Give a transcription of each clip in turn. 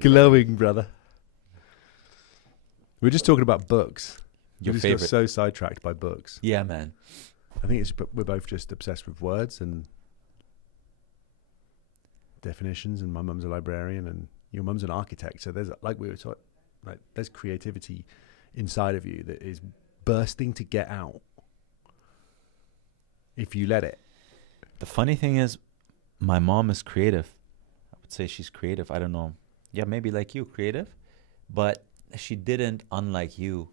Glowing, brother. We're just talking about books. Your we just favorite. got so sidetracked by books. Yeah, man. I think we're both just obsessed with words and definitions. And my mum's a librarian, and your mum's an architect. So there's, like we were talking, like there's creativity inside of you that is bursting to get out if you let it. The funny thing is, my mom is creative. I would say she's creative. I don't know. Yeah, maybe like you, creative. But she didn't, unlike you,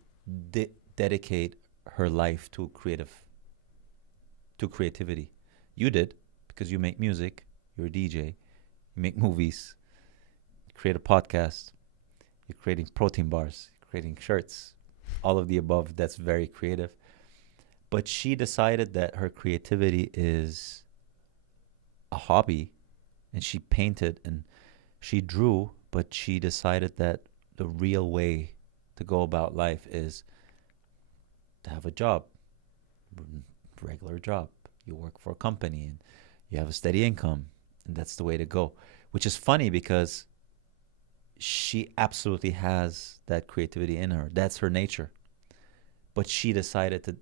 dedicate her life to creativity. You did, because you make music, you're a DJ, you make movies, you create a podcast, you're creating protein bars, you're creating shirts, all of the above. That's very creative. But she decided that her creativity is a hobby, and she painted and she drew, but she decided that the real way to go about life is to have a job, regular job. You work for a company and you have a steady income, and that's the way to go. Which is funny because she absolutely has that creativity in her. That's her nature. But she decided to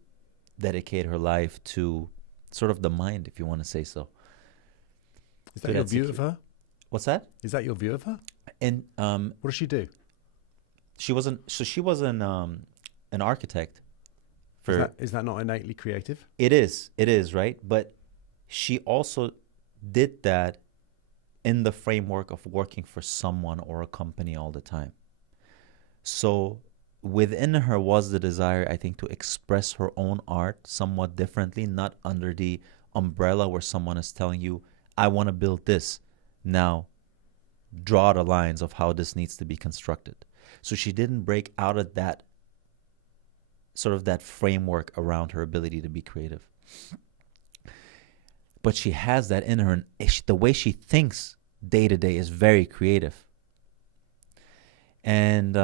dedicate her life to sort of the mind, if you want to say so. Is that your view of her? What's that? Is that your view of her? And what does she do? She was an architect. Is that not innately creative? It is, right? But she also did that in the framework of working for someone or a company all the time. So within her was the desire, I think, to express her own art somewhat differently, not under the umbrella where someone is telling you, I want to build this. Now, draw the lines of how this needs to be constructed. So she didn't break out of that sort of that framework around her ability to be creative. But she has that in her, and the way she thinks day to day is very creative. And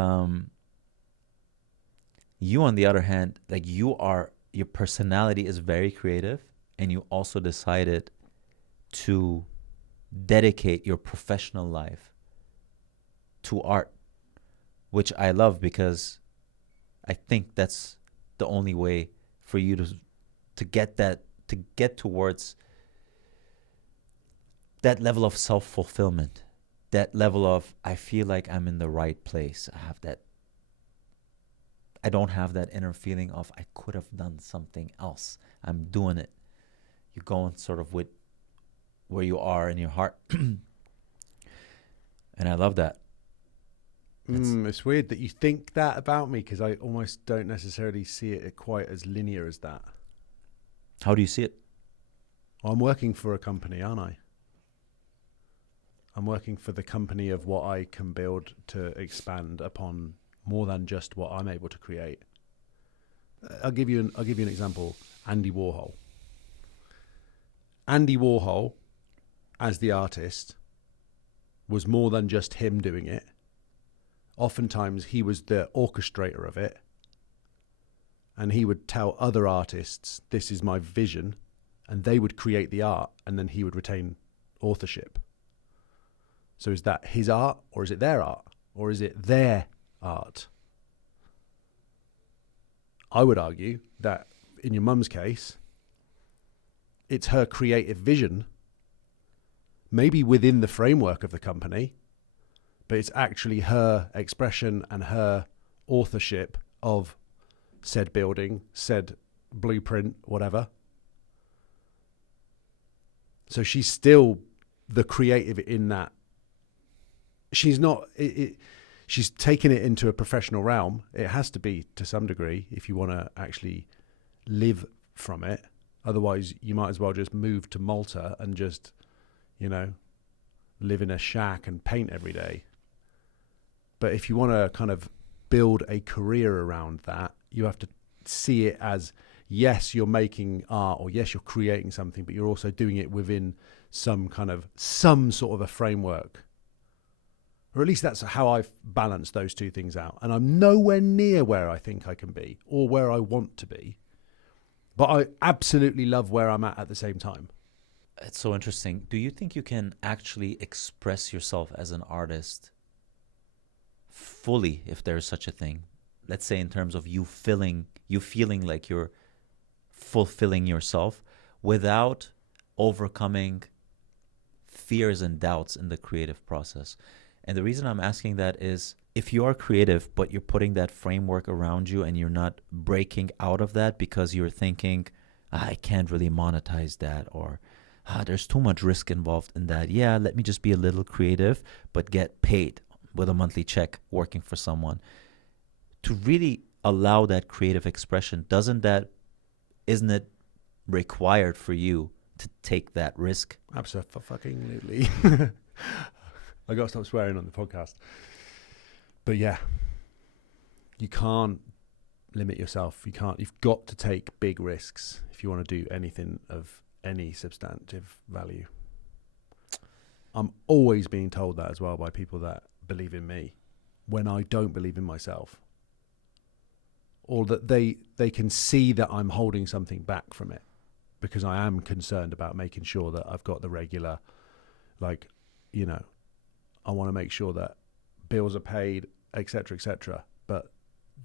you, on the other hand, like your personality is very creative, and you also decided to dedicate your professional life to art, which I love, because I think that's the only way for you to get towards that level of self-fulfillment, that level of, I feel like I'm in the right place. I don't have that inner feeling of I could have done something else. I'm doing it. You're going sort of with where you are in your heart. And I love that. It's weird that you think that about me, because I almost don't necessarily see it quite as linear as that. How do you see it? Well, I'm working for a company, aren't I? I'm working for the company of what I can build to expand upon more than just what I'm able to create. I'll give you an example. Andy Warhol. Andy Warhol, as the artist, was more than just him doing it. Oftentimes he was the orchestrator of it, and he would tell other artists, this is my vision, and they would create the art, and then he would retain authorship. So is that his art, or is it their art, or is it their art? I would argue that in your mum's case, it's her creative vision, maybe within the framework of the company, but it's actually her expression and her authorship of said building, said blueprint, whatever. So she's still the creative in that. She's not, she's taken it into a professional realm. It has to be to some degree if you want to actually live from it. Otherwise, you might as well just move to Malta and just, live in a shack and paint every day. But if you want to kind of build a career around that, you have to see it as, yes, you're making art, or yes, you're creating something, but you're also doing it within some sort of a framework. Or at least that's how I've balanced those two things out. And I'm nowhere near where I think I can be or where I want to be. But I absolutely love where I'm at the same time. It's so interesting. Do you think you can actually express yourself as an artist fully, if there's such a thing? Let's say in terms of you feeling like you're fulfilling yourself without overcoming fears and doubts in the creative process. And the reason I'm asking that is if you are creative, but you're putting that framework around you and you're not breaking out of that because you're thinking, I can't really monetize that, or there's too much risk involved in that. Yeah, let me just be a little creative, but get paid with a monthly check working for someone. To really allow that creative expression, isn't it required for you to take that risk? Absolutely. I got to stop swearing on the podcast. But yeah, you can't limit yourself. You've got to take big risks if you want to do anything of any substantive value. I'm always being told that as well by people that believe in me when I don't believe in myself. Or that they can see that I'm holding something back from it because I am concerned about making sure that I've got the regular, like, you know, I want to make sure that bills are paid, etc., etc. But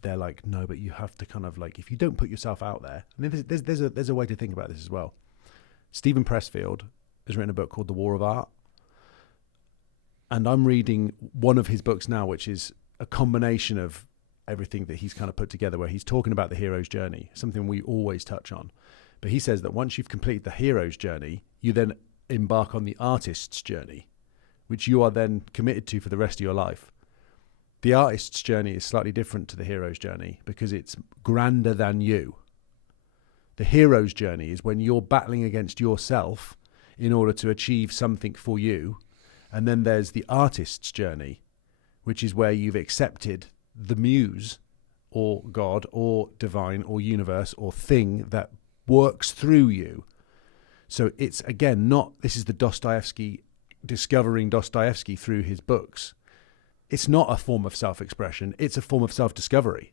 they're like, no, but you have to kind of like, if you don't put yourself out there, and there's a way to think about this as well. Stephen Pressfield has written a book called The War of Art. And I'm reading one of his books now, which is a combination of everything that he's kind of put together, where he's talking about the hero's journey, something we always touch on. But he says that once you've completed the hero's journey, you then embark on the artist's journey, which you are then committed to for the rest of your life. The artist's journey is slightly different to the hero's journey because it's grander than you. The hero's journey is when you're battling against yourself in order to achieve something for you. And then there's the artist's journey, which is where you've accepted the muse or God or divine or universe or thing that works through you. So it's, again, this is the Dostoevsky, discovering Dostoevsky through his books. It's not a form of self-expression. It's a form of self-discovery.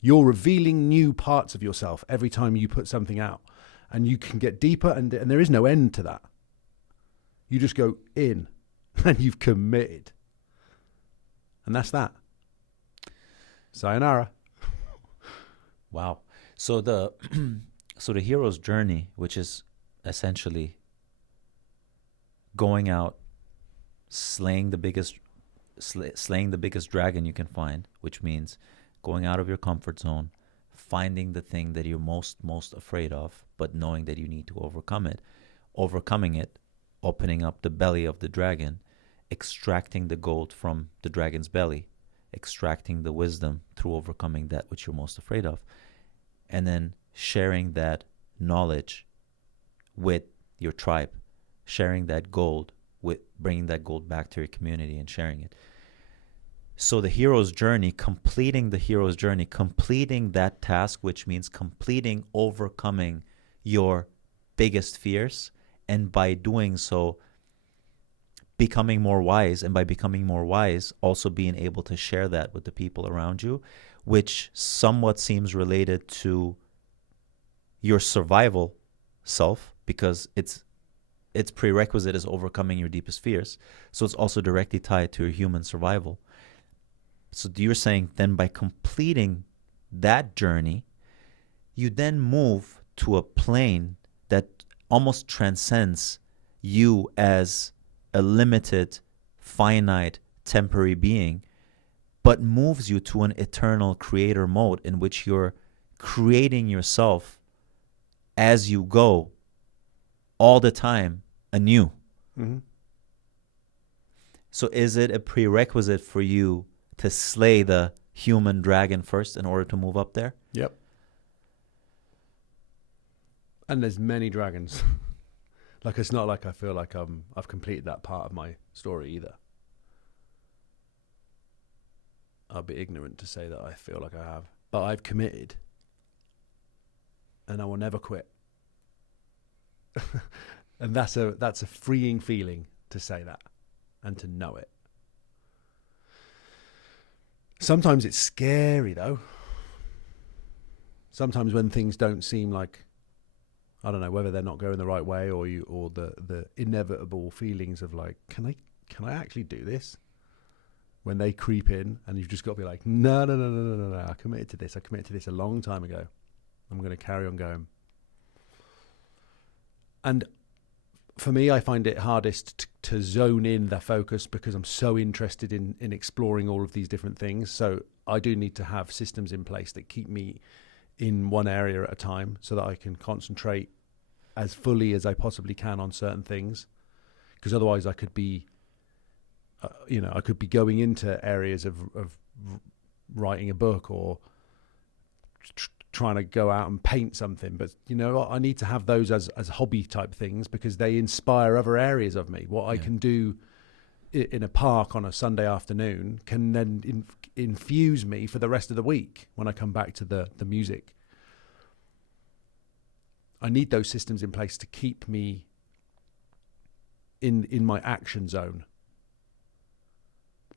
You're revealing new parts of yourself every time you put something out. And you can get deeper, and there is no end to that. You just go in and you've committed. And that's that. Sayonara. Wow. So the hero's journey, which is essentially going out, slaying the biggest dragon you can find, which means going out of your comfort zone, finding the thing that you're most afraid of, but knowing that you need to overcoming it, opening up the belly of the dragon, extracting the gold from the dragon's belly, extracting the wisdom through overcoming that which you're most afraid of, and then sharing that knowledge with your tribe, sharing that gold, with bringing that gold back to your community and sharing it. So the hero's journey, completing that task, which means overcoming your biggest fears, and by doing so, becoming more wise, and by becoming more wise, also being able to share that with the people around you, which somewhat seems related to your survival self, because its prerequisite is overcoming your deepest fears. So it's also directly tied to your human survival. So you're saying then by completing that journey, you then move to a plane that almost transcends you as a limited, finite, temporary being, but moves you to an eternal creator mode in which you're creating yourself as you go all the time anew. Mm-hmm. So is it a prerequisite for you to slay the human dragon first in order to move up there? Yep. And there's many dragons. Like, it's not like I feel like I've completed that part of my story either. I'll be ignorant to say that I feel like I have. But I've committed. And I will never quit. And that's a freeing feeling to say that and to know it. Sometimes it's scary, though. Sometimes when things don't seem like I don't know whether they're not going the right way, or the inevitable feelings of like, can I actually do this? When they creep in, and you've just got to be like, no. I committed to this. I committed to this a long time ago. I'm going to carry on going. And for me, I find it hardest to zone in the focus because I'm so interested in exploring all of these different things. So I do need to have systems in place that keep me in one area at a time so that I can concentrate as fully as I possibly can on certain things. Because otherwise I could be, I could be going into areas of writing a book or trying to go out and paint something. But, I need to have those as hobby type things because they inspire other areas of me. What I can do in a park on a Sunday afternoon can then infuse me for the rest of the week when I come back to the music. I need those systems in place to keep me in my action zone.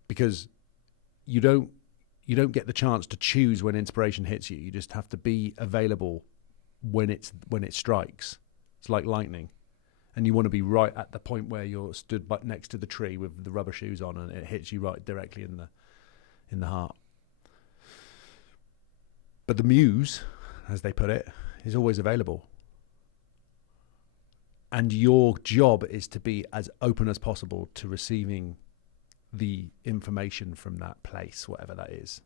Because you don't get the chance to choose when inspiration hits you. You just have to be available when it strikes. It's like lightning, and you want to be right at the point where you're stood next to the tree with the rubber shoes on, and it hits you right directly in the heart. But the muse, as they put it, is always available, and your job is to be as open as possible to receiving the information from that place, whatever that is.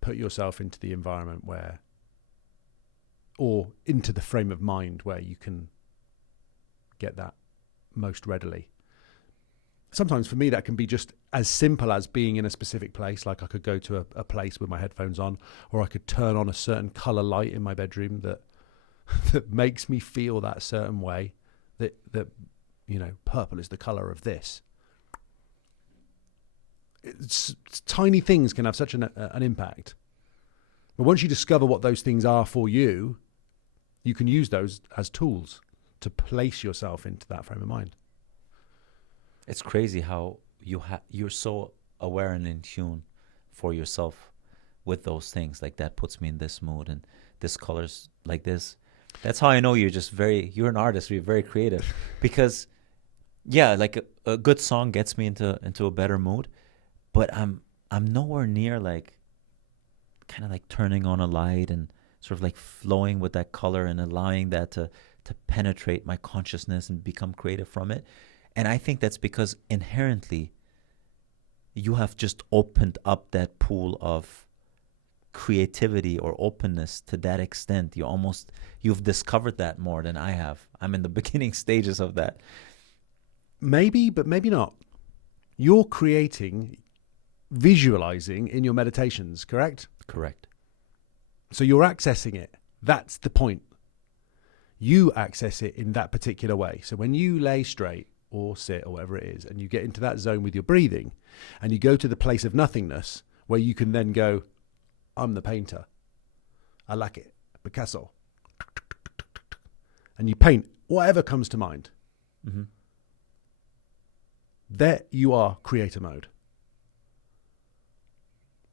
Put yourself into the environment or into the frame of mind where you can get that most readily. Sometimes for me that can be just as simple as being in a specific place. Like I could go to a place with my headphones on, or I could turn on a certain color light in my bedroom that makes me feel that certain way, that purple is the color of this. Tiny things can have such an impact. But once you discover what those things are for you, you can use those as tools to place yourself into that frame of mind. It's crazy how you're so aware and in tune for yourself with those things. Like, that puts me in this mood, and this color's like this. That's how I know you're an artist. You're very creative. Because, like a good song gets me into a better mood, but I'm nowhere near like kind of like turning on a light and sort of like flowing with that color and allowing that to penetrate my consciousness and become creative from it. And I think that's because inherently you have just opened up that pool of creativity or openness to that extent. You've discovered that more than I have. I'm in the beginning stages of that. Maybe, but maybe not. You're visualizing in your meditations, correct? Correct. So you're accessing it. That's the point. You access it in that particular way. So when you lay straight or sit or whatever it is, and you get into that zone with your breathing, and you go to the place of nothingness where you can then go, I'm the painter. I like it. Picasso. And you paint whatever comes to mind. Mm-hmm. There you are, creator mode.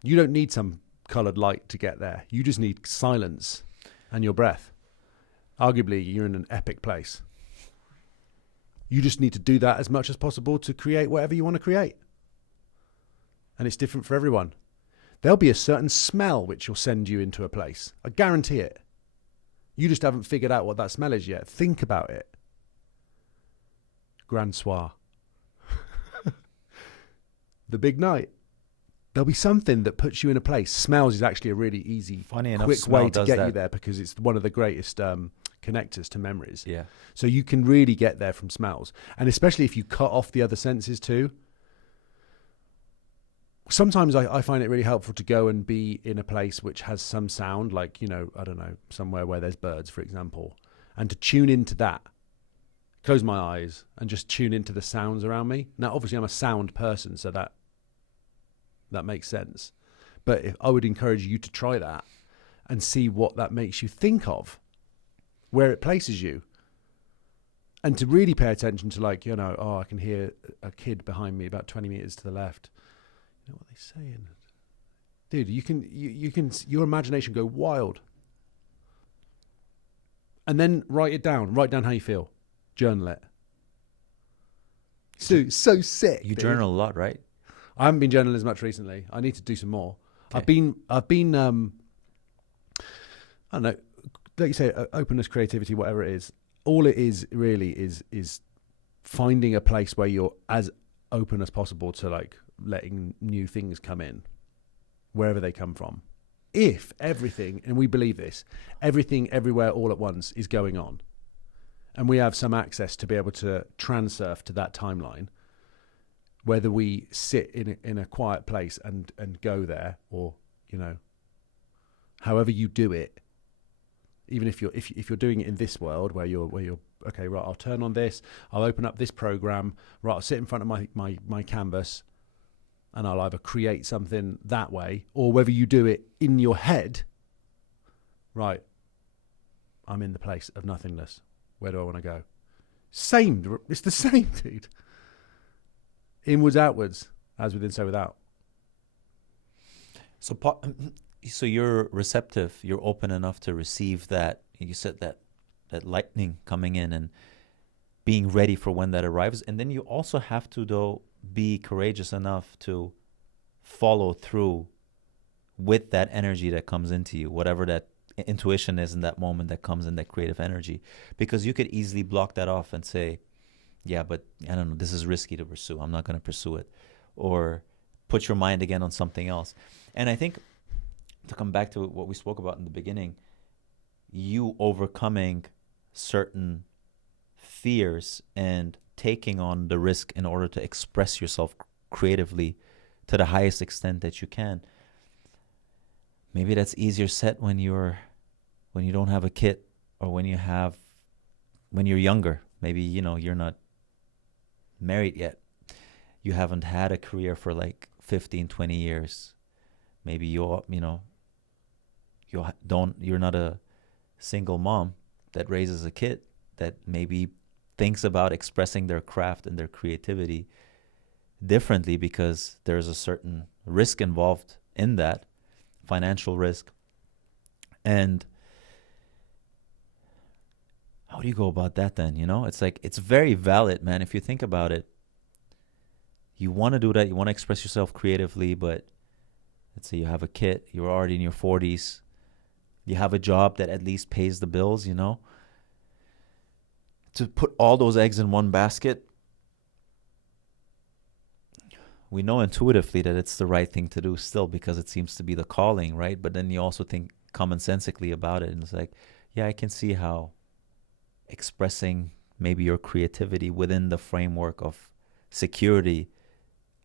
You don't need some colored light to get there. You just need silence and your breath. Arguably, you're in an epic place. You just need to do that as much as possible to create whatever you want to create. And it's different for everyone. There'll be a certain smell which will send you into a place. I guarantee it. You just haven't figured out what that smell is yet. Think about it. Grand Soir. The big night. There'll be something that puts you in a place. Smells is actually a really easy, quick way to get you there because it's one of the greatest connectors to memories. Yeah. So you can really get there from smells. And especially if you cut off the other senses too. Sometimes I find it really helpful to go and be in a place which has some sound, like, I don't know, somewhere where there's birds, for example, and to tune into that. Close my eyes and just tune into the sounds around me. Now, obviously, I'm a sound person, so that makes sense. But I would encourage you to try that and see what that makes you think of, where it places you. And to really pay attention to, like, I can hear a kid behind me about 20 meters to the left. You know what they're saying? Dude, you can your imagination go wild. And then write it down. Write down how you feel. Journal it. So sick. You dude. journal a lot, right? I haven't been journaling as much recently. I need to do some more. Okay. I've been I don't know, like you say, openness, creativity, whatever it is. All it is really is finding a place where you're as open as possible to like letting new things come in, wherever they come from. If everything, and we believe this, everything everywhere all at once is going on, and we have some access to be able to transurf to that timeline, whether we sit in a quiet place and go there, or, you know, however you do it, even if you're doing it in this world where you're okay, right, I'll turn on this, I'll open up this program, right, I'll sit in front of my canvas and I'll either create something that way, or whether you do it in your head, right, I'm in the place of nothingness. Where do I want to go? Same. It's the same, dude. Inwards, outwards, as within, so without. So you're receptive. You're open enough to receive that. You said that lightning coming in and being ready for when that arrives. And then you also have to, though, be courageous enough to follow through with that energy that comes into you, whatever that intuition is in that moment that comes in, that creative energy. Because you could easily block that off and say, yeah, but I don't know, this is risky to pursue. I'm not going to pursue it. Or put your mind again on something else. And I think, to come back to what we spoke about in the beginning, you overcoming certain fears and taking on the risk in order to express yourself creatively to the highest extent that you can. Maybe that's easier said when you don't have a kid, or when you're younger. Maybe, you know, you're not married yet. You haven't had a career for like 15, 20 years. Maybe you're not a single mom that raises a kid that maybe thinks about expressing their craft and their creativity differently, because there's a certain risk involved in that, financial risk. And how do you go about that then? You know, it's like, it's very valid, man. If you think about it, you want to do that. You want to express yourself creatively, but let's say you have a kid, you're already in your 40s, you have a job that at least pays the bills, you know. To put all those eggs in one basket, we know intuitively that it's the right thing to do still, because it seems to be the calling, right? But then you also think commonsensically about it, and it's like, yeah, I can see how expressing maybe your creativity within the framework of security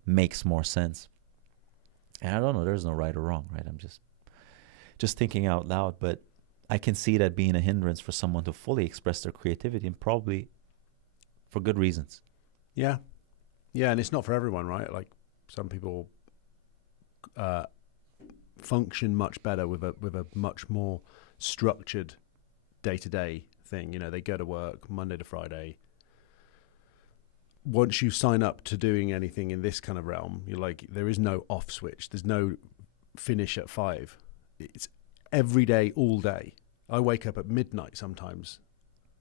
makes more sense. And I don't know, there's no right or wrong, right? I'm just thinking out loud, but I can see that being a hindrance for someone to fully express their creativity, and probably for good reasons. Yeah. Yeah, and it's not for everyone, right? Like, some people function much better with a much more structured day-to-day thing. You know, they go to work Monday to Friday. Once you sign up to doing anything in this kind of realm, you're like, there is no off switch. There's no finish at 5. It's every day, all day. I wake up at midnight sometimes,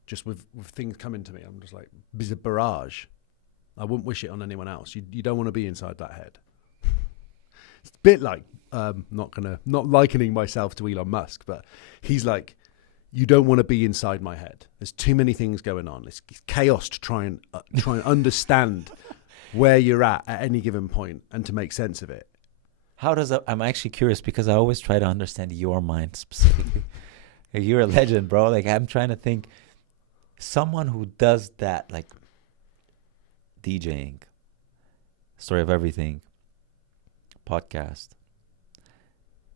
just with things coming to me. I'm just like, it's a barrage. I wouldn't wish it on anyone else. You don't want to be inside that head. It's a bit like, not likening myself to Elon Musk, but he's like, you don't want to be inside my head. There's too many things going on. It's chaos to try and understand where you're at any given point and to make sense of it. How does that? I'm actually curious, because I always try to understand your mind specifically. You're a legend, bro. Like, I'm trying to think, someone who does that, like DJing, Story of Everything, podcast,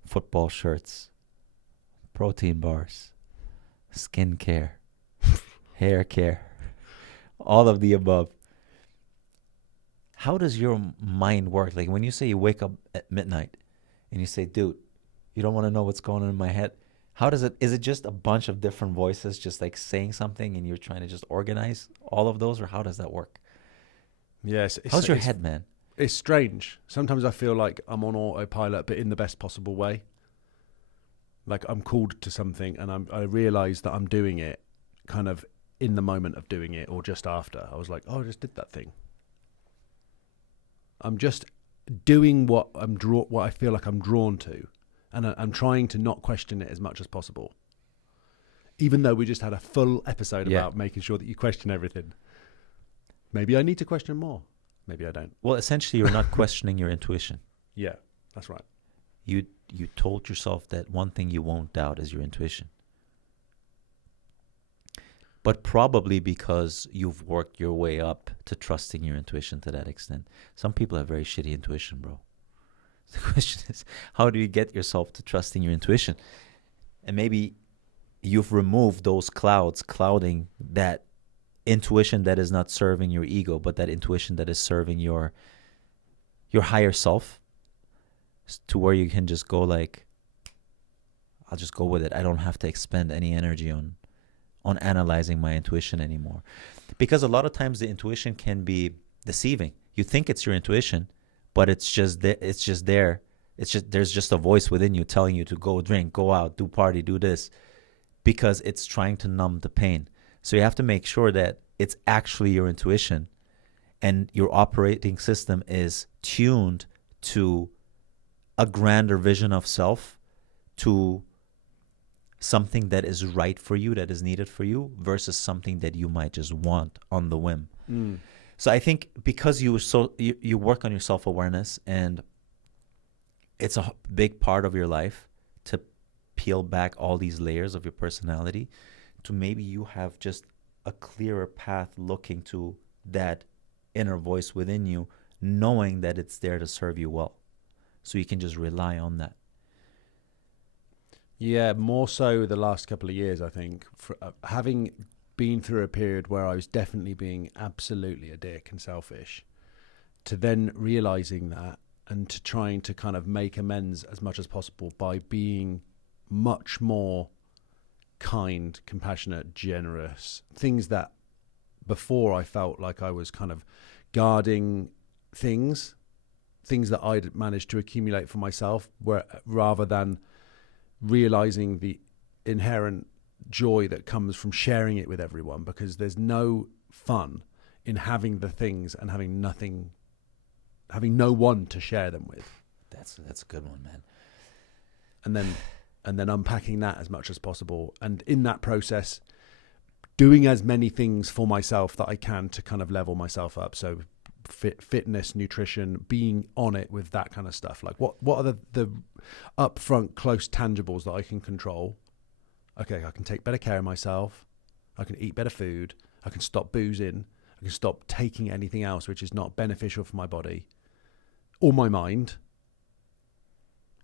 football shirts, protein bars, skincare, hair care, all of the above. How does your mind work? Like, when you say you wake up at midnight and you say, dude, you don't want to know what's going on in my head. How does it, is it just a bunch of different voices just like saying something and you're trying to just organize all of those, or how does that work? Yes. How's your head, man? It's strange. Sometimes I feel like I'm on autopilot, but in the best possible way. Like, I'm called to something and I realize that I'm doing it, kind of in the moment of doing it or just after. I was like, oh, I just did that thing. I'm just doing what I feel like I'm drawn to, and I'm trying to not question it as much as possible. Even though we just had a full episode about making sure that you question everything. Maybe I need to question more. Maybe I don't. Well, essentially, you're not questioning your intuition. Yeah, that's right. You told yourself that one thing you won't doubt is your intuition. But probably because you've worked your way up to trusting your intuition to that extent. Some people have very shitty intuition, bro. The question is, how do you get yourself to trusting your intuition? And maybe you've removed those clouds clouding that intuition that is not serving your ego, but that intuition that is serving your higher self, to where you can just go like, I'll just go with it. I don't have to expend any energy on analyzing my intuition anymore. Because a lot of times the intuition can be deceiving. You think it's your intuition, but it's just there. There's just a voice within you telling you to go drink, go out, do party, do this, because it's trying to numb the pain. So you have to make sure that it's actually your intuition and your operating system is tuned to a grander vision of self, to something that is right for you, that is needed for you, versus something that you might just want on the whim. So I think because you work on your self-awareness, and it's a big part of your life to peel back all these layers of your personality, to maybe you have just a clearer path looking to that inner voice within you, knowing that it's there to serve you well. So you can just rely on that. Yeah, more so the last couple of years, I think, for, having been through a period where I was definitely being absolutely a dick and selfish, to then realizing that and to trying to kind of make amends as much as possible by being much more kind, compassionate, generous, things that before I felt like I was kind of guarding things that I'd managed to accumulate for myself, where rather than realizing the inherent joy that comes from sharing it with everyone, because there's no fun in having the things and having no one to share them with. That's a good one, man. And then unpacking that as much as possible, and in that process doing as many things for myself that I can to kind of level myself up. So fitness, nutrition, being on it with that kind of stuff. Like what are the upfront close tangibles that I can control? Okay, I can take better care of myself. I can eat better food. I can stop boozing. I can stop taking anything else which is not beneficial for my body or my mind.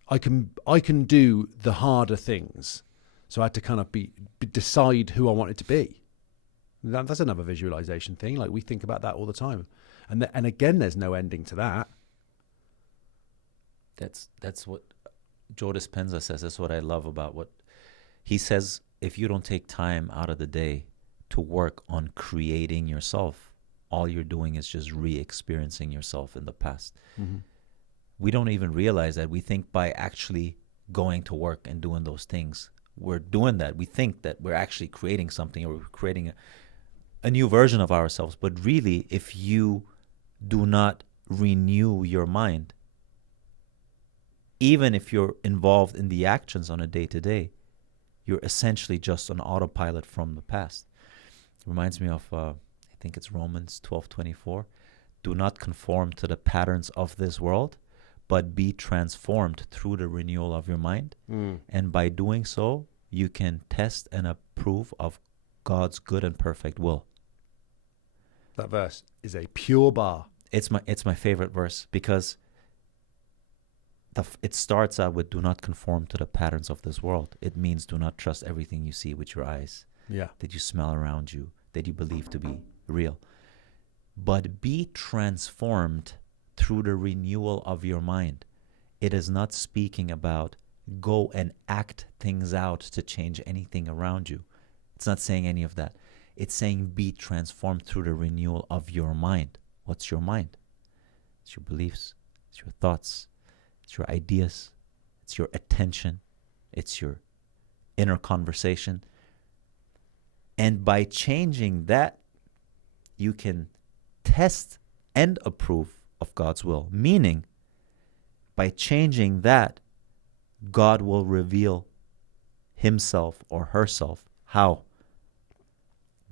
I can do the harder things. So I had to kind of decide who I wanted to be. That's another visualization thing. Like we think about that all the time. And again, there's no ending to that. That's what Joe Dispenza says. That's what I love about what he says. If you don't take time out of the day to work on creating yourself, all you're doing is just re-experiencing yourself in the past. Mm-hmm. We don't even realize that. We think by actually going to work and doing those things, we're doing that. We think that we're actually creating something, or we're creating a new version of ourselves. But really, if you do not renew your mind, even if you're involved in the actions on a day-to-day, you're essentially just on autopilot from the past. It reminds me of, I think it's Romans 12:24. Do not conform to the patterns of this world, but be transformed through the renewal of your mind. And by doing so, you can test and approve of God's good and perfect will. That verse is a pure bar. It's my favorite verse, because it starts out with do not conform to the patterns of this world. It means do not trust everything you see with your eyes, that you smell around you, that you believe to be real. But be transformed through the renewal of your mind. It is not speaking about go and act things out to change anything around you. It's not saying any of that. It's saying be transformed through the renewal of your mind. What's your mind? It's your beliefs. It's your thoughts. It's your ideas. It's your attention. It's your inner conversation. And by changing that, you can test and approve of God's will. Meaning, by changing that, God will reveal himself or herself. How?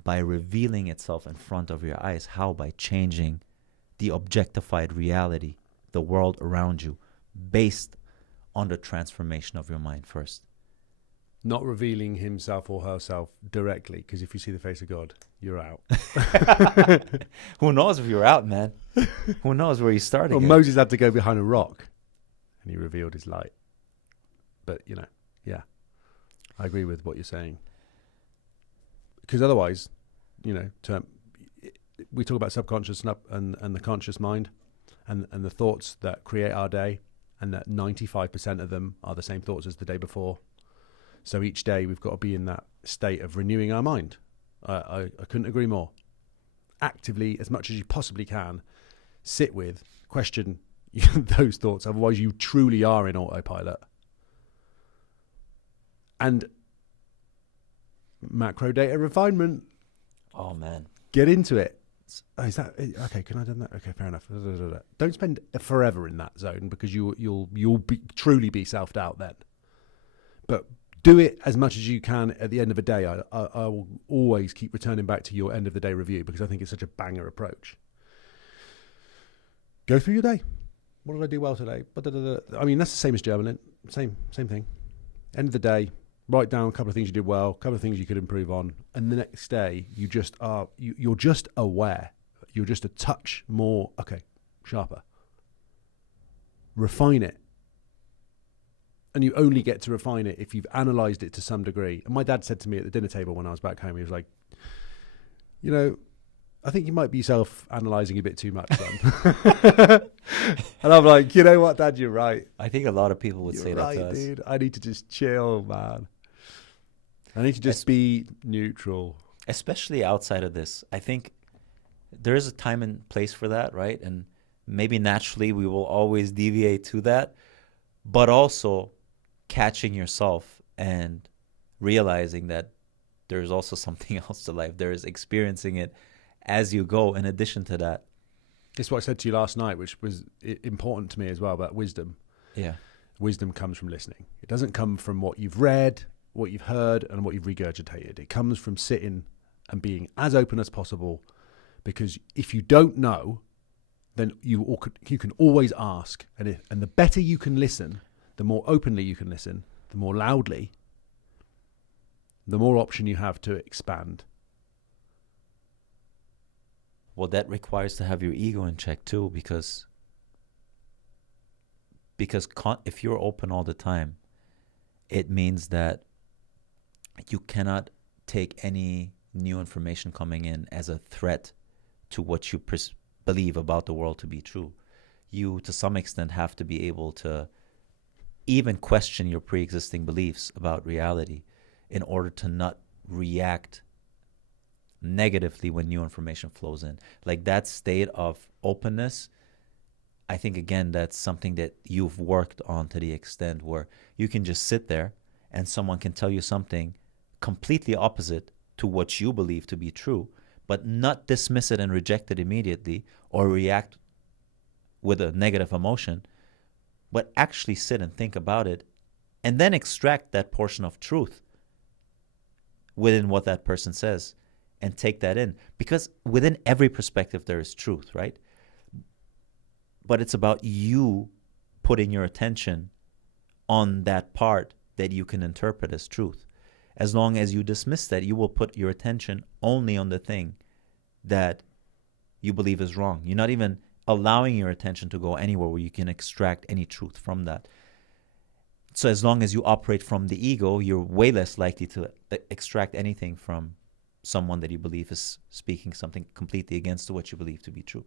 By revealing itself in front of your eyes. How? By changing the objectified reality, the world around you, based on the transformation of your mind first. Not revealing himself or herself directly, because if you see the face of God, you're out. Who knows if you're out, man? Who knows where you're starting? Well, Moses had to go behind a rock, and he revealed his light. But, yeah, I agree with what you're saying. Because otherwise, we talk about subconscious and the conscious mind and the thoughts that create our day, and that 95% of them are the same thoughts as the day before. So each day we've got to be in that state of renewing our mind. I couldn't agree more. Actively, as much as you possibly can, sit with, question those thoughts. Otherwise, you truly are in autopilot. And macro data refinement. Oh, man. Get into it. Oh, is that okay? Can I do that? Okay, fair enough. Don't spend forever in that zone, because you'll truly be self-doubt then. But do it as much as you can at the end of a day. I will always keep returning back to your end of the day review, because I think it's such a banger approach. Go through your day. What did I do well today? I mean, that's the same as journaling. Same thing. End of the day, write down a couple of things you did well, a couple of things you could improve on, and the next day you just are you're just aware. You're just a touch more sharper. Refine it. And you only get to refine it if you've analysed it to some degree. And my dad said to me at the dinner table when I was back home, he was like, I think you might be self-analysing a bit too much, son. And I'm like, you know what, Dad, you're right. I think a lot of people would You're say right, that to us. dude. I need to just chill, man. I need to just be neutral. Especially outside of this. I think there is a time and place for that, right? And maybe naturally we will always deviate to that. But also catching yourself and realizing that there's also something else to life. There is experiencing it as you go in addition to that. This is what I said to you last night, which was important to me as well, about wisdom. Yeah. Wisdom comes from listening. It doesn't come from what you've read, what you've heard, and what you've regurgitated. It comes from sitting and being as open as possible, because if you don't know, then you can always ask. And the better you can listen, the more openly you can listen, the more loudly, the more option you have to expand. Well, that requires to have your ego in check too, because if you're open all the time, it means that you cannot take any new information coming in as a threat to what you believe about the world to be true. You, to some extent, have to be able to even question your pre-existing beliefs about reality in order to not react negatively when new information flows in. Like that state of openness, I think, again, that's something that you've worked on to the extent where you can just sit there and someone can tell you something completely opposite to what you believe to be true, but not dismiss it and reject it immediately or react with a negative emotion, but actually sit and think about it and then extract that portion of truth within what that person says and take that in. Because within every perspective there is truth, right? But it's about you putting your attention on that part that you can interpret as truth. As long as you dismiss that, you will put your attention only on the thing that you believe is wrong. You're not even allowing your attention to go anywhere where you can extract any truth from that. So as long as you operate from the ego, you're way less likely to extract anything from someone that you believe is speaking something completely against what you believe to be true.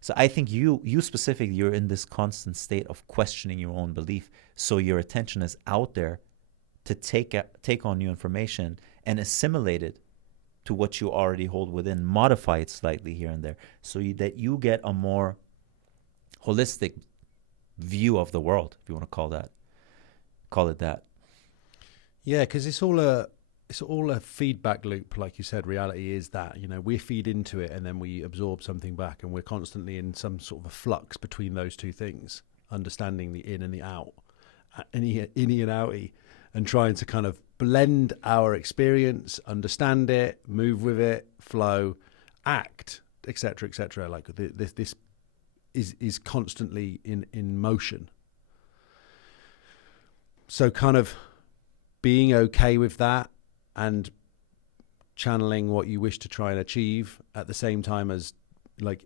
So I think you specifically, you're in this constant state of questioning your own belief. So your attention is out there to take on new information and assimilate it to what you already hold within, modify it slightly here and there, so that you get a more holistic view of the world, if you want to call it that. Yeah, because it's all it's all a feedback loop. Like you said, reality is that, we feed into it and then we absorb something back, and we're constantly in some sort of a flux between those two things, understanding the in and the out, innie and outie, and trying to kind of blend our experience, understand it, move with it, flow, act, etc., etc. Like this is constantly in motion. So kind of being okay with that and channeling what you wish to try and achieve at the same time as like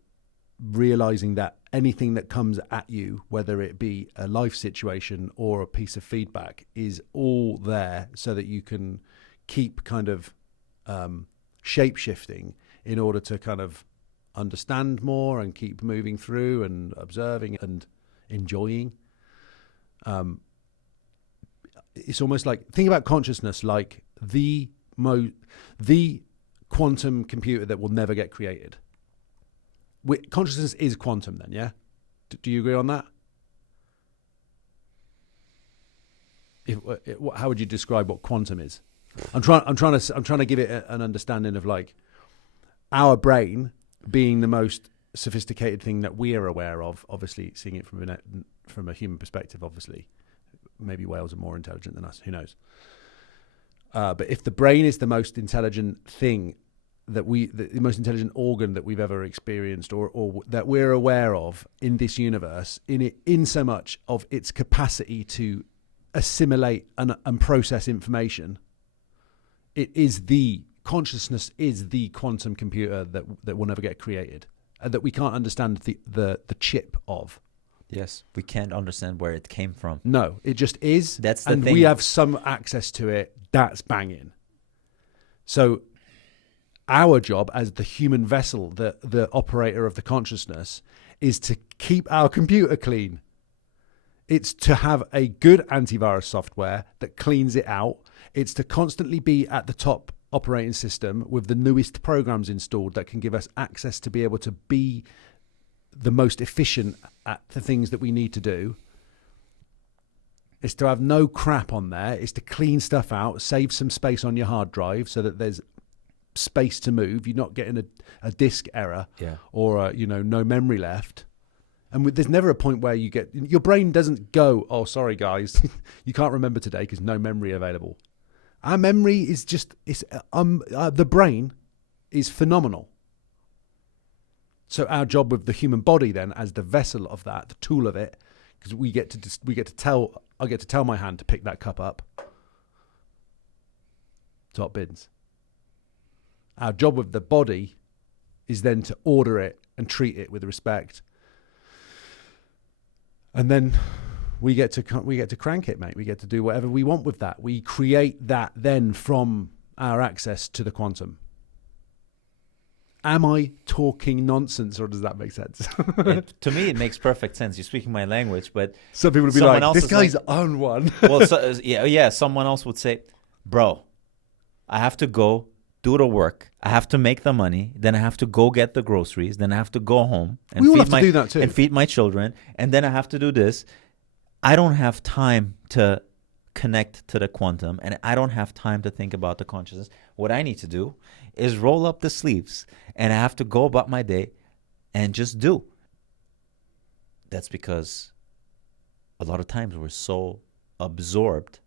realizing that anything that comes at you, whether it be a life situation or a piece of feedback, is all there so that you can keep kind of shape shifting in order to kind of understand more and keep moving through and observing and enjoying. It's almost like, think about consciousness like the quantum computer that will never get created. Consciousness is quantum then, yeah? Do you agree on that? How would you describe what quantum is? I'm trying to give it an understanding of like our brain being the most sophisticated thing that we are aware of, obviously seeing it from a human perspective, obviously. Maybe whales are more intelligent than us, who knows? But if the brain is the most intelligent thing that the most intelligent organ that we've ever experienced or that we're aware of in this universe, in so much of its capacity to assimilate and process information, consciousness is the quantum computer that will never get created, and that we can't understand the chip of. Yes, we can't understand where it came from. No, it just is. That's the and thing. We have some access to it. That's banging. So our job as the human vessel, the operator of the consciousness, is to keep our computer clean. It's to have a good antivirus software that cleans it out. It's to constantly be at the top operating system with the newest programs installed that can give us access to be able to be the most efficient at the things that we need to do. It's to have no crap on there. It's to clean stuff out, save some space on your hard drive so that there's space to move. You're not getting a disk error or no memory left. And there's never a point where your brain doesn't go, oh, sorry guys, you can't remember today because no memory available. Our memory is the brain is phenomenal. So our job with the human body then, as the vessel of that, the tool of it, because I get to tell my hand to pick that cup up. Top bins. Our job with the body is then to order it and treat it with respect. And then we get to crank it, mate. We get to do whatever we want with that. We create that then from our access to the quantum. Am I talking nonsense, or does that make sense? To me, it makes perfect sense. You're speaking my language, but some people would be like, "This guy's on one." Well, someone else would say, "Bro, I have to go do the work. I have to make the money. Then I have to go get the groceries. Then I have to go home and do that too, and feed my children. And then I have to do this. I don't have time to connect to the quantum, and I don't have time to think about the consciousness. What I need to do is roll up the sleeves, and I have to go about my day and just do." That's because a lot of times we're so absorbed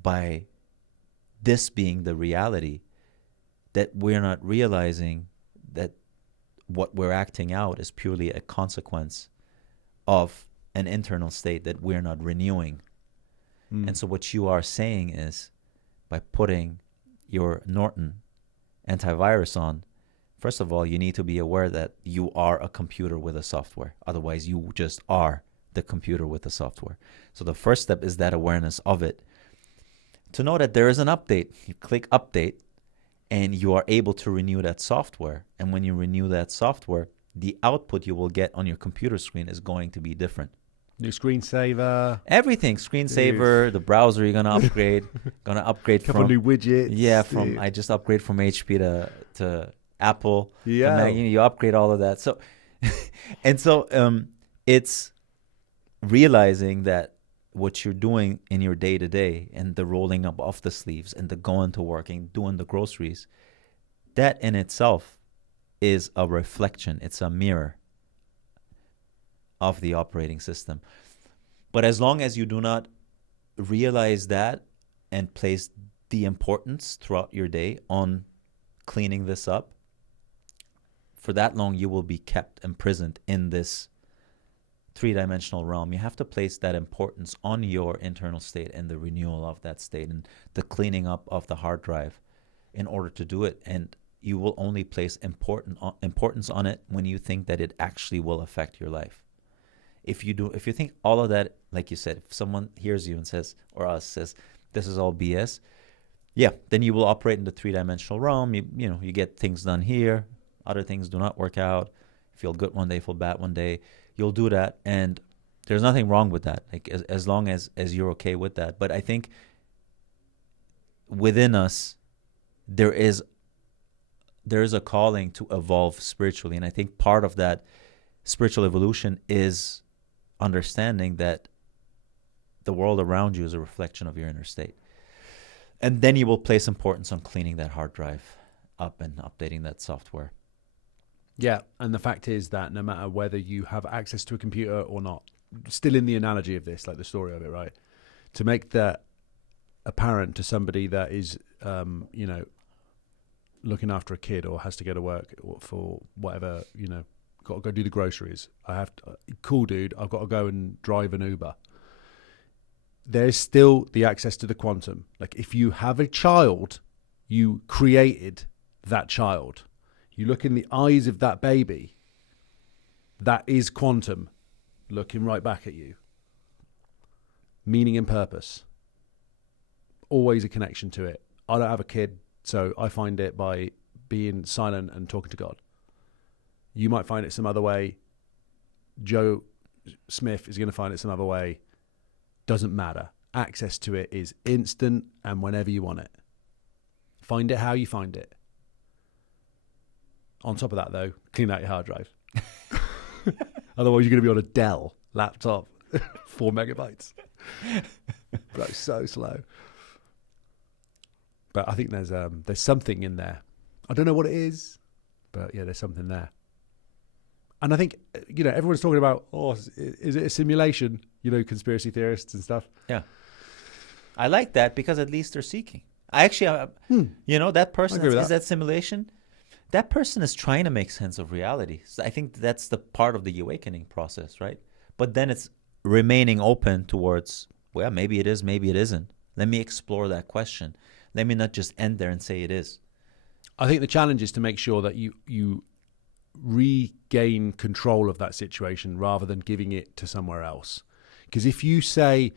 by this being the reality that we're not realizing that what we're acting out is purely a consequence of an internal state that we're not renewing. And so what you are saying is, by putting your Norton antivirus on, first of all, you need to be aware that you are a computer with a software. Otherwise, you just are the computer with the software. So the first step is that awareness of it. To know that there is an update, you click update, and you are able to renew that software. And when you renew that software, the output you will get on your computer screen is going to be different. New screensaver. Everything. Screensaver, the browser you're going to upgrade. Couple new widgets. Yeah, I just upgrade from HP to Apple. Yeah. You upgrade all of that. So, and so it's realizing that what you're doing in your day to day, and the rolling up of the sleeves and the going to work and doing the groceries, that in itself is a reflection. It's a mirror of the operating system. But as long as you do not realize that and place the importance throughout your day on cleaning this up, for that long you will be kept imprisoned in this three-dimensional realm. You have to place that importance on your internal state and the renewal of that state and the cleaning up of the hard drive in order to do it. And you will only place importance on it when you think that it actually will affect your life. If you think all of that, like you said, if someone hears you and says, or us says, this is all BS, yeah, then you will operate in the three-dimensional realm. You get things done here, other things do not work out. Feel good one day, feel bad one day. You'll do that, and there's nothing wrong with that. Like as long as you're okay with that. But I think within us, there is a calling to evolve spiritually, and I think part of that spiritual evolution is understanding that the world around you is a reflection of your inner state. And then you will place importance on cleaning that hard drive up and updating that software. Yeah, and the fact is that no matter whether you have access to a computer or not, still in the analogy of this, like the story of it, right? To make that apparent to somebody that is, looking after a kid or has to go to work for whatever, got to go do the groceries. Cool dude, I've got to go and drive an Uber. There's still the access to the quantum. Like if you have a child, you created that child. You look in the eyes of that baby, that is quantum looking right back at you. Meaning and purpose. Always a connection to it. I don't have a kid, so I find it by being silent and talking to God. You might find it some other way. Joe Smith is going to find it some other way. Doesn't matter. Access to it is instant and whenever you want it. Find it how you find it. On top of that, though, clean out your hard drive. Otherwise, you're going to be on a Dell laptop, 4 megabytes. Bro, so slow. But I think there's something in there. I don't know what it is, but yeah, there's something there. And I think, everyone's talking about, is it a simulation? Conspiracy theorists and stuff. Yeah. I like that because at least they're seeking. I actually, that person is that simulation. That person is trying to make sense of reality. So I think that's the part of the awakening process, right? But then it's remaining open towards, well, maybe it is, maybe it isn't. Let me explore that question. Let me not just end there and say it is. I think the challenge is to make sure that you regain control of that situation rather than giving it to somewhere else. Because if you say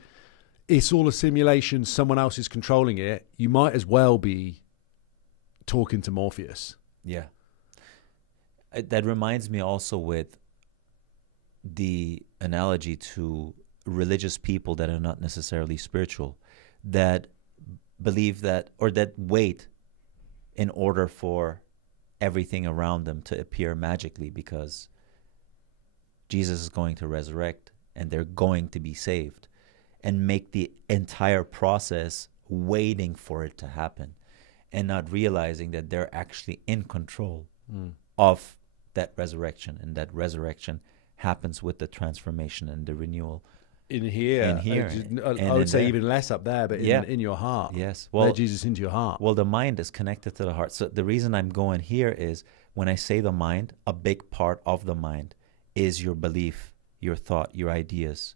it's all a simulation, someone else is controlling it, you might as well be talking to Morpheus. Yeah. That reminds me also with the analogy to religious people that are not necessarily spiritual, that believe that, or that wait in order for everything around them to appear magically because Jesus is going to resurrect and they're going to be saved, and make the entire process waiting for it to happen and not realizing that they're actually in control of that resurrection, and that resurrection happens with the transformation and the renewal. In here. I would say even less up there, but in your heart. Yes. Well, let Jesus into your heart. Well, the mind is connected to the heart. So the reason I'm going here is when I say the mind, a big part of the mind is your belief, your thought, your ideas.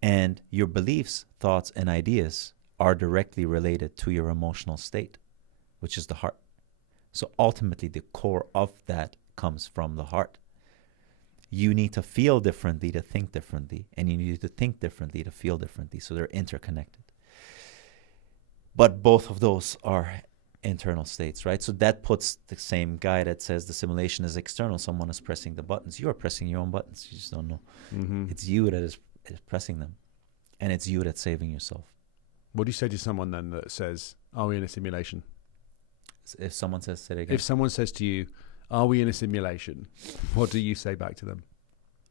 And your beliefs, thoughts, and ideas are directly related to your emotional state, which is the heart. So ultimately, the core of that comes from the heart. You need to feel differently to think differently, and you need to think differently to feel differently. So they're interconnected. But both of those are internal states, right? So that puts the same guy that says the simulation is external. Someone is pressing the buttons. You are pressing your own buttons. You just don't know. Mm-hmm. It's you that is pressing them, and it's you that's saving yourself. What do you say to someone then that says, are we in a simulation? If someone says, say it again. If someone says to you, are we in a simulation? What do you say back to them?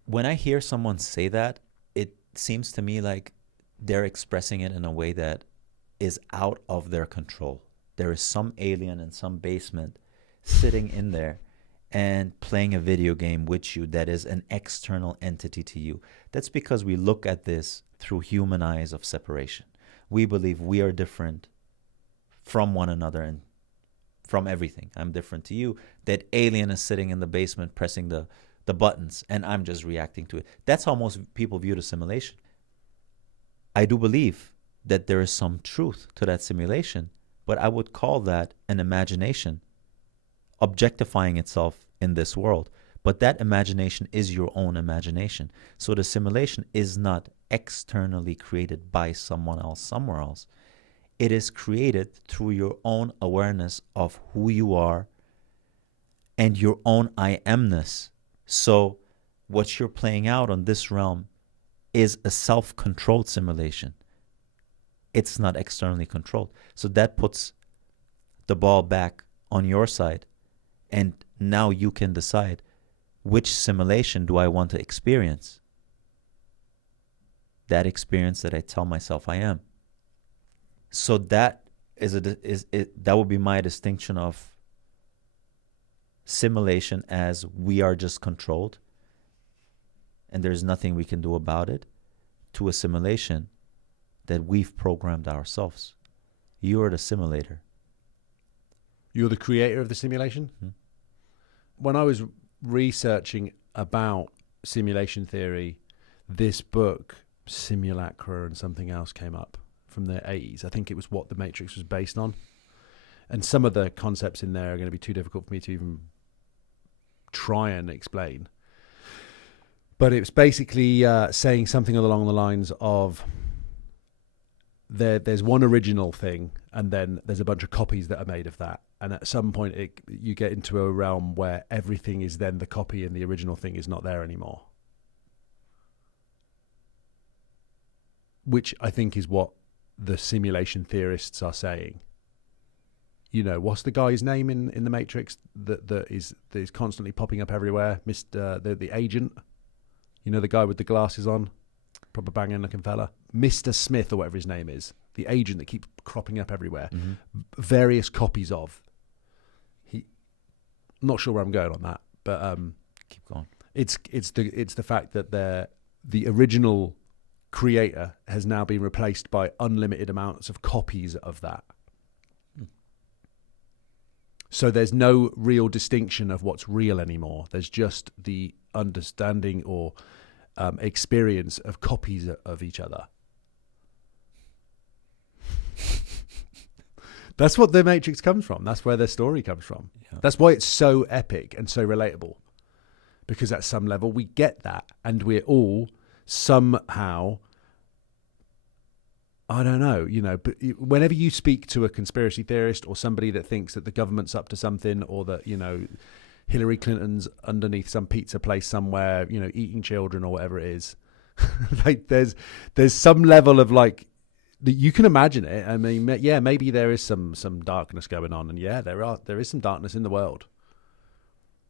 When I hear someone say that, it seems to me like they're expressing it in a way that is out of their control. There is some alien in some basement sitting in there and playing a video game with you that is an external entity to you. That's because we look at this through human eyes of separation. We believe we are different from one another and from everything. I'm different to you. That alien is sitting in the basement pressing the buttons, and I'm just reacting to it. That's how most people view the simulation. I do believe that there is some truth to that simulation, but I would call that an imagination objectifying itself in this world. But that imagination is your own imagination. So the simulation is not externally created by someone else somewhere else. It is created through your own awareness of who you are and your own I amness. So what you're playing out on this realm is a self-controlled simulation. It's not externally controlled. So that puts the ball back on your side. And now you can decide, which simulation do I want to experience? That experience that I tell myself I am. So that that would be my distinction of simulation as we are just controlled and there's nothing we can do about it, to a simulation that we've programmed ourselves. You are the simulator. You're the creator of the simulation? Hmm. When I was researching about simulation theory, this book, Simulacra and something else, came up from the 80s. I think it was what The Matrix was based on. And some of the concepts in there are going to be too difficult for me to even try and explain. But it was basically saying something along the lines of there's one original thing and then there's a bunch of copies that are made of that. And at some point you get into a realm where everything is then the copy and the original thing is not there anymore. Which I think is what the simulation theorists are saying. You know, what's the guy's name in the Matrix that is constantly popping up everywhere? The agent. You know, the guy with the glasses on, proper banging looking fella. Mr. Smith or whatever his name is. The agent that keeps cropping up everywhere. Mm-hmm. Various copies of. I'm not sure where I'm going on that, but keep going. It's the fact that the original creator has now been replaced by unlimited amounts of copies of that. So there's no real distinction of what's real anymore. There's just the understanding or experience of copies of each other. That's what The Matrix comes from. That's where their story comes from. Yeah. That's why it's so epic and so relatable. Because at some level we get that, and we're all somehow, I don't know, you know, but whenever you speak to a conspiracy theorist or somebody that thinks that the government's up to something, or that, you know, Hillary Clinton's underneath some pizza place somewhere, you know, eating children or whatever it is, like there's some level of like, you can imagine it. I mean, yeah, maybe there is some darkness going on, and yeah, there is some darkness in the world.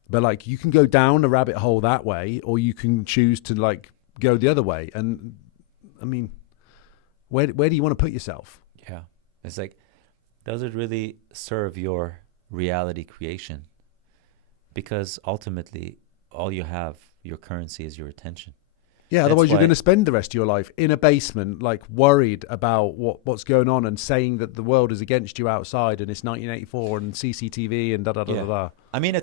But like, you can go down a rabbit hole that way, or you can choose to like go the other way. And I mean, where do you want to put yourself? Yeah, it's like, does it really serve your reality creation? Because ultimately, all you have, your currency, is your attention. Yeah, otherwise you're going to spend the rest of your life in a basement, like worried about what's going on and saying that the world is against you outside and it's 1984 and CCTV and da. I mean,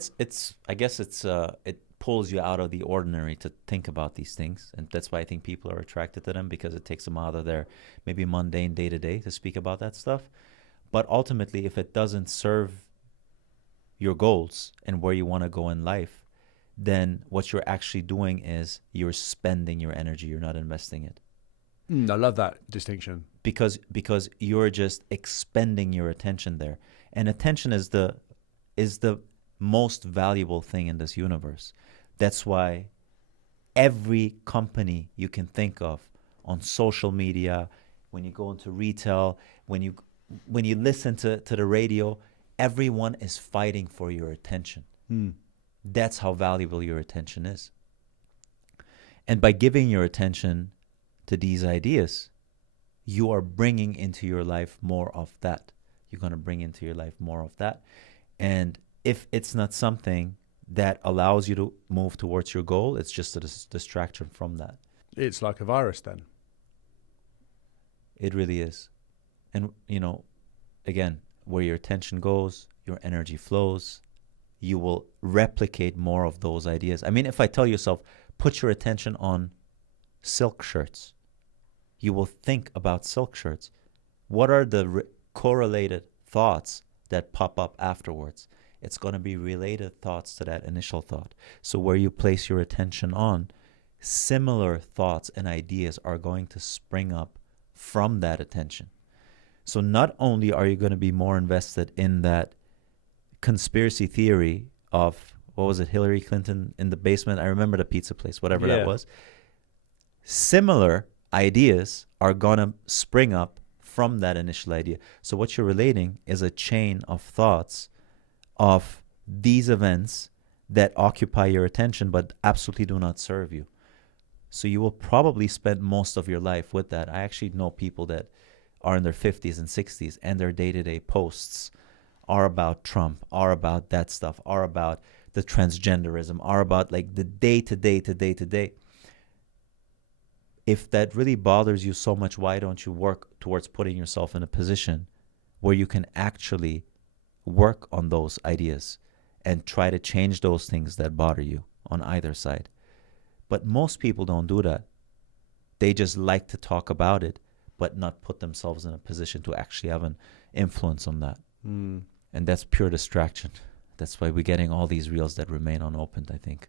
I guess it pulls you out of the ordinary to think about these things, and that's why I think people are attracted to them, because it takes them out of their maybe mundane day to day to speak about that stuff. But ultimately, if it doesn't serve your goals and where you want to go in life, then what you're actually doing is you're spending your energy. You're not investing it. I love that distinction. Because you're just expending your attention there. And attention is the most valuable thing in this universe. That's why every company you can think of on social media, when you go into retail, when you listen to the radio, everyone is fighting for your attention. That's how valuable your attention is. And by giving your attention to these ideas, you are bringing into your life more of that. You're going to bring into your life more of that. And if it's not something that allows you to move towards your goal, it's just a distraction from that. It's like a virus then. It really is. And, you know, again, where your attention goes, your energy flows, you will replicate more of those ideas. I mean, if I tell yourself, put your attention on silk shirts, you will think about silk shirts. What are the correlated thoughts that pop up afterwards? It's going to be related thoughts to that initial thought. So where you place your attention on, similar thoughts and ideas are going to spring up from that attention. So not only are you going to be more invested in that conspiracy theory of, what was it, Hillary Clinton in the basement? I remember the pizza place, whatever that was. Similar ideas are going to spring up from that initial idea. So what you're relating is a chain of thoughts of these events that occupy your attention but absolutely do not serve you. So you will probably spend most of your life with that. I actually know people that are in their 50s and 60s and their day-to-day posts are about Trump, are about that stuff, are about the transgenderism, are about like the day-to-day. If that really bothers you so much, why don't you work towards putting yourself in a position where you can actually work on those ideas and try to change those things that bother you on either side? But most people don't do that. They just like to talk about it, but not put themselves in a position to actually have an influence on that. And that's pure distraction. That's why we're getting all these reels that remain unopened, I think.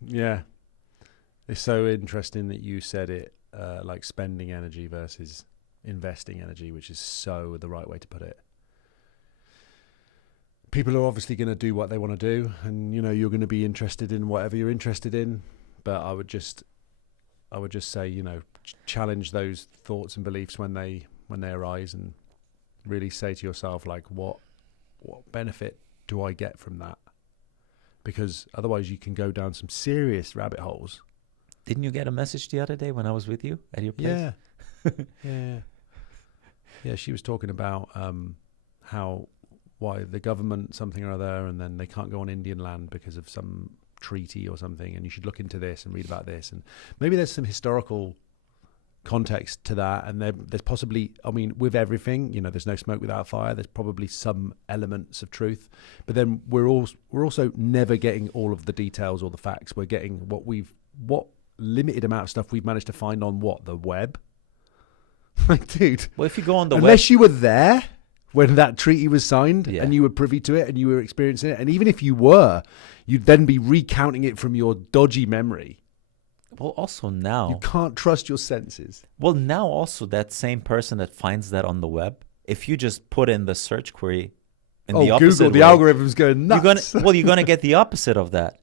Yeah. It's so interesting that you said it, like spending energy versus investing energy, which is so the right way to put it. People are obviously going to do what they want to do, and you know you're going to be interested in whatever you're interested in. But I would just say, you know, challenge those thoughts and beliefs when they arise, and really say to yourself, like, what benefit do I get from that? Because otherwise, you can go down some serious rabbit holes. Didn't you get a message the other day when I was with you at your place? Yeah. She was talking about why the government something or other, and then they can't go on Indian land because of some treaty or something, and you should look into this and read about this, and maybe there's some historical context to that, and there's possibly, I mean, with everything, you know, there's no smoke without fire. There's probably some elements of truth, but then we're also never getting all of the details or the facts. We're getting what limited amount of stuff we've managed to find on the web. Like, dude, well, if you go on the unless web, you were there when that treaty was signed, Yeah. and you were privy to it and you were experiencing it, and even if you were, you'd then be recounting it from your dodgy memory. well, also now, You can't trust your senses. well, now also that same person that finds that on the web, if you just put in the search query in the opposite Google, the way, algorithm's going nuts. you're gonna get the opposite of that.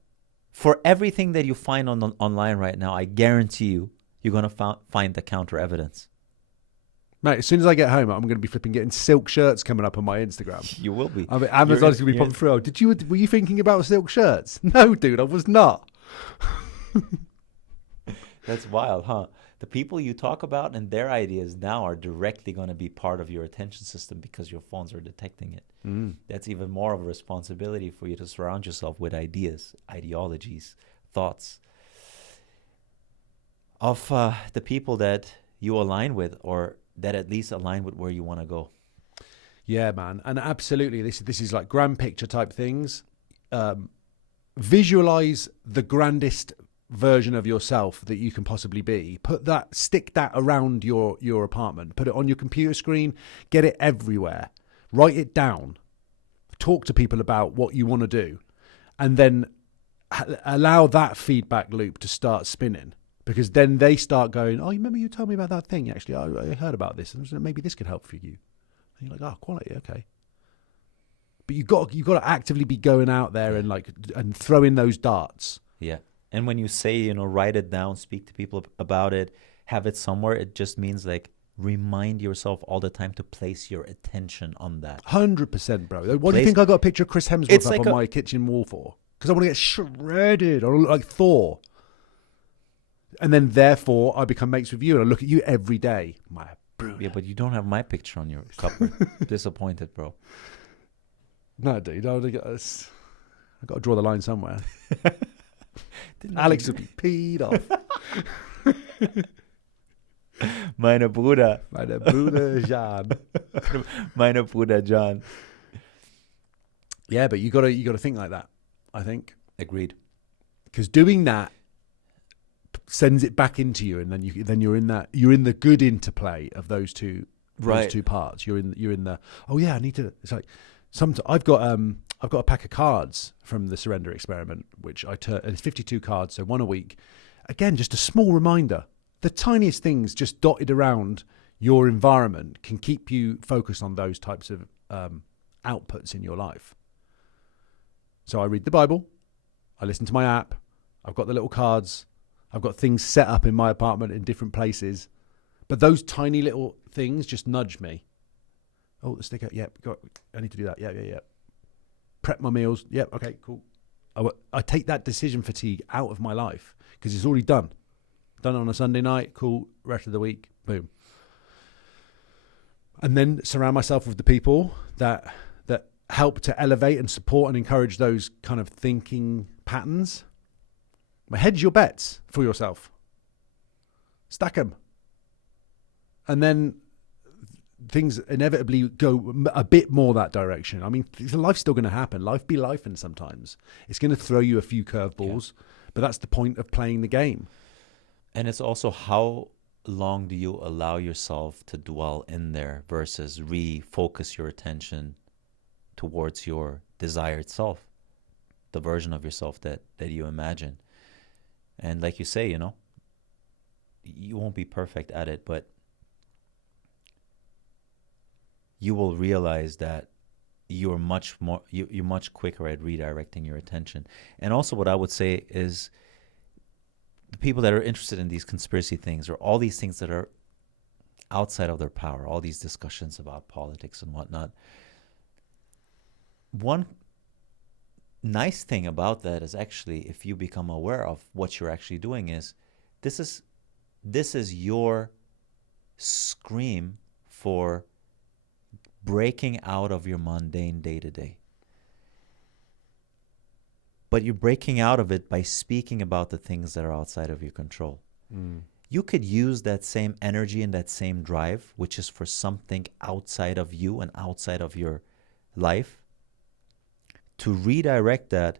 For everything that you find online right now, I guarantee you're gonna find the counter evidence. Mate, as soon as I get home, I'm going to be flipping getting silk shirts coming up on my Instagram. You will be. I mean, Amazon's going to be popping through. Oh, were you thinking about silk shirts? No, dude, I was not. That's wild, huh? The people you talk about and their ideas now are directly going to be part of your attention system because your phones are detecting it. That's even more of a responsibility for you to surround yourself with ideas, ideologies, thoughts of the people that you align with, or that at least align with where you want to go. Yeah, man. And absolutely, this is like grand picture type things. Visualize the grandest version of yourself that you can possibly be. Stick that around your apartment. Put it on your computer screen. Get it everywhere. Write it down. Talk to people about what you want to do. And then allow that feedback loop to start spinning. Because then they start going, oh, you remember you told me about that thing? Actually, I heard about this, and maybe this could help for you. And you're like, oh, quality, okay. But you've got to actively be going out there and throwing those darts. Yeah. And when you say, write it down, speak to people about it, have it somewhere, it just means like remind yourself all the time to place your attention on that. 100%, bro. What do you think I got a picture of Chris Hemsworth up on my kitchen wall for? Because I want to get shredded. I want to look like Thor. And then therefore I become mates with you and I look at you every day. My Bruno. Yeah, but you don't have my picture on your cupboard. Disappointed, bro. No, dude. I've got to draw the line somewhere. Didn't Alex you- would be peed off. Meine Bruder. Meine Bruder Jan. Meine Bruder John. Yeah, but you gotta think like that, I think. Agreed. Because doing that sends it back into you, and then you're in the good interplay of those two parts. You're in the I need to. It's like I've got a pack of cards from the Surrender Experiment, which I turn. It's 52 cards, so one a week. Again, just a small reminder. The tiniest things just dotted around your environment can keep you focused on those types of outputs in your life. So I read the Bible. I listen to my app. I've got the little cards. I've got things set up in my apartment in different places. But those tiny little things just nudge me. Oh, the sticker. Yep. I need to do that. Yeah. Prep my meals. Yep. Okay, cool. I take that decision fatigue out of my life because it's already done. Done on a Sunday night. Cool. Rest of the week. Boom. And then surround myself with the people that help to elevate and support and encourage those kind of thinking patterns. Hedge your bets for yourself. Stack them. And then things inevitably go a bit more that direction. I mean, life's still going to happen. Life be life, and sometimes it's going to throw you a few curveballs, but that's the point of playing the game. And it's also how long do you allow yourself to dwell in there versus refocus your attention towards your desired self, the version of yourself that you imagine. And like you say, you won't be perfect at it, but you will realize that you're much quicker at redirecting your attention. And also what I would say is the people that are interested in these conspiracy things or all these things that are outside of their power, all these discussions about politics and whatnot, one nice thing about that is actually if you become aware of what you're actually doing is this is your scream for breaking out of your mundane day-to-day. But you're breaking out of it by speaking about the things that are outside of your control. You could use that same energy and that same drive, which is for something outside of you and outside of your life, to redirect that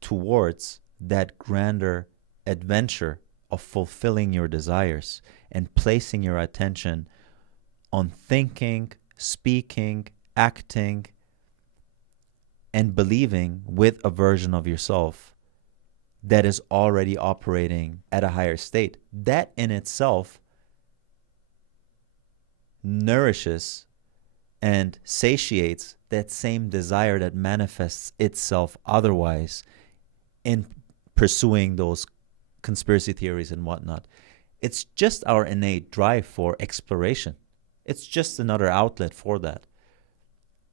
towards that grander adventure of fulfilling your desires and placing your attention on thinking, speaking, acting, and believing with a version of yourself that is already operating at a higher state. That in itself nourishes and satiates that same desire that manifests itself otherwise in pursuing those conspiracy theories and whatnot. It's just our innate drive for exploration. It's just another outlet for that.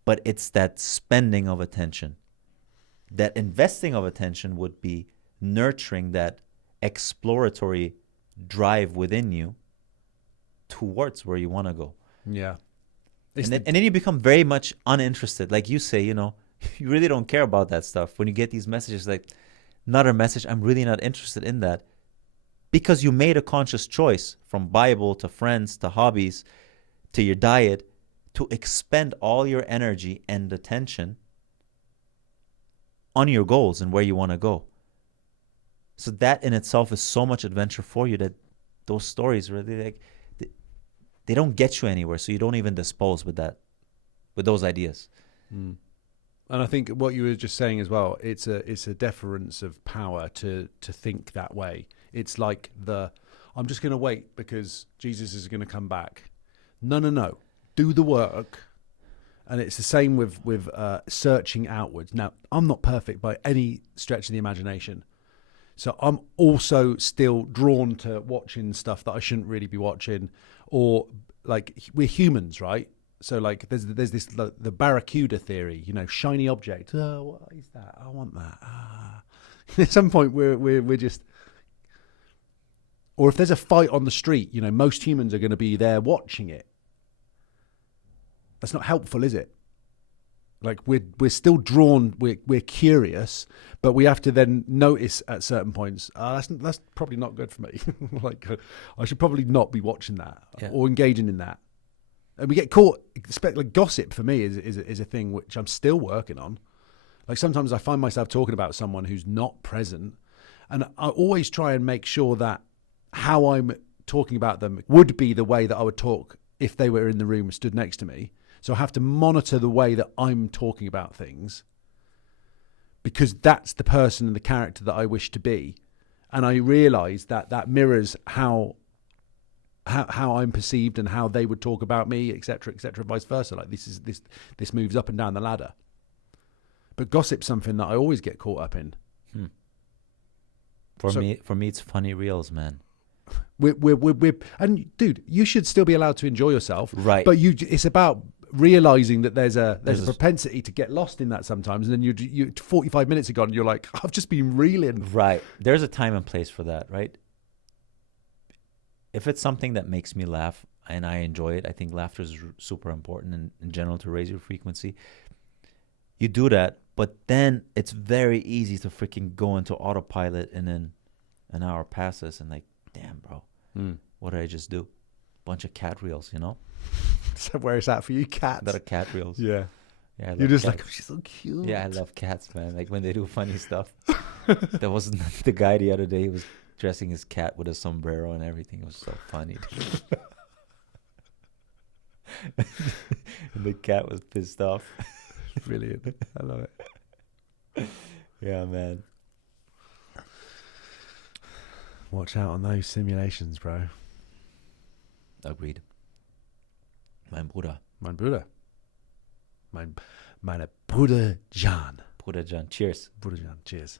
But it's that spending of attention. That investing of attention would be nurturing that exploratory drive within you towards where you want to go. Yeah. And then you become very much uninterested. Like you say, you really don't care about that stuff. When you get these messages like, another message, I'm really not interested in that. Because you made a conscious choice from Bible to friends to hobbies to your diet to expend all your energy and attention on your goals and where you want to go. So that in itself is so much adventure for you that those stories really they don't get you anywhere. So you don't even dispose with those ideas. And I think what you were just saying as well, it's a deference of power to think that way. It's like I'm just going to wait because Jesus is going to come back. No. Do the work. And it's the same with searching outwards. Now, I'm not perfect by any stretch of the imagination. So I'm also still drawn to watching stuff that I shouldn't really be watching. Or like we're humans, right? So like there's this the barracuda theory, shiny object. Oh, what is that? I want that. At some point we're just Or if there's a fight on the street, you know, most humans are going to be there watching it. That's not helpful, is it? Like we're still drawn, we're curious, but we have to then notice at certain points, that's probably not good for me. Like I should probably not be watching that or engaging in that. And we get caught. Like gossip for me is a thing which I'm still working on. Like sometimes I find myself talking about someone who's not present, and I always try and make sure that how I'm talking about them would be the way that I would talk if they were in the room and stood next to me. So I have to monitor the way that I'm talking about things, because that's the person and the character that I wish to be. And I realise that mirrors how I'm perceived and how they would talk about me, etc., vice versa. Like this moves up and down the ladder. But gossip's something that I always get caught up in. For me, it's funny reels, man. We're and dude, you should still be allowed to enjoy yourself, right? But it's about realizing that there's a propensity to get lost in that sometimes, and then you 45 minutes ago and you're like, I've just been reeling. Right. There's a time and place for that, right? If it's something that makes me laugh and I enjoy it, I think laughter is super important in general to raise your frequency. You do that, but then it's very easy to freaking go into autopilot, and then an hour passes and like, damn, bro, what did I just do? Bunch of cat reels, you know? So where is that for you, cats? That are cat reels. Yeah. Yeah, you're just cats. like, oh, she's so cute. Yeah, I love cats, man. Like when they do funny stuff. There was the guy the other day, he was dressing his cat with a sombrero and everything. It was so funny. And the cat was pissed off. Brilliant. I love it. Yeah, man. Watch out on those simulations, bro. Agreed. Mein Bruder. Mein Bruder. Meine Bruder John. Bruder John. Cheers. Bruder John. Cheers.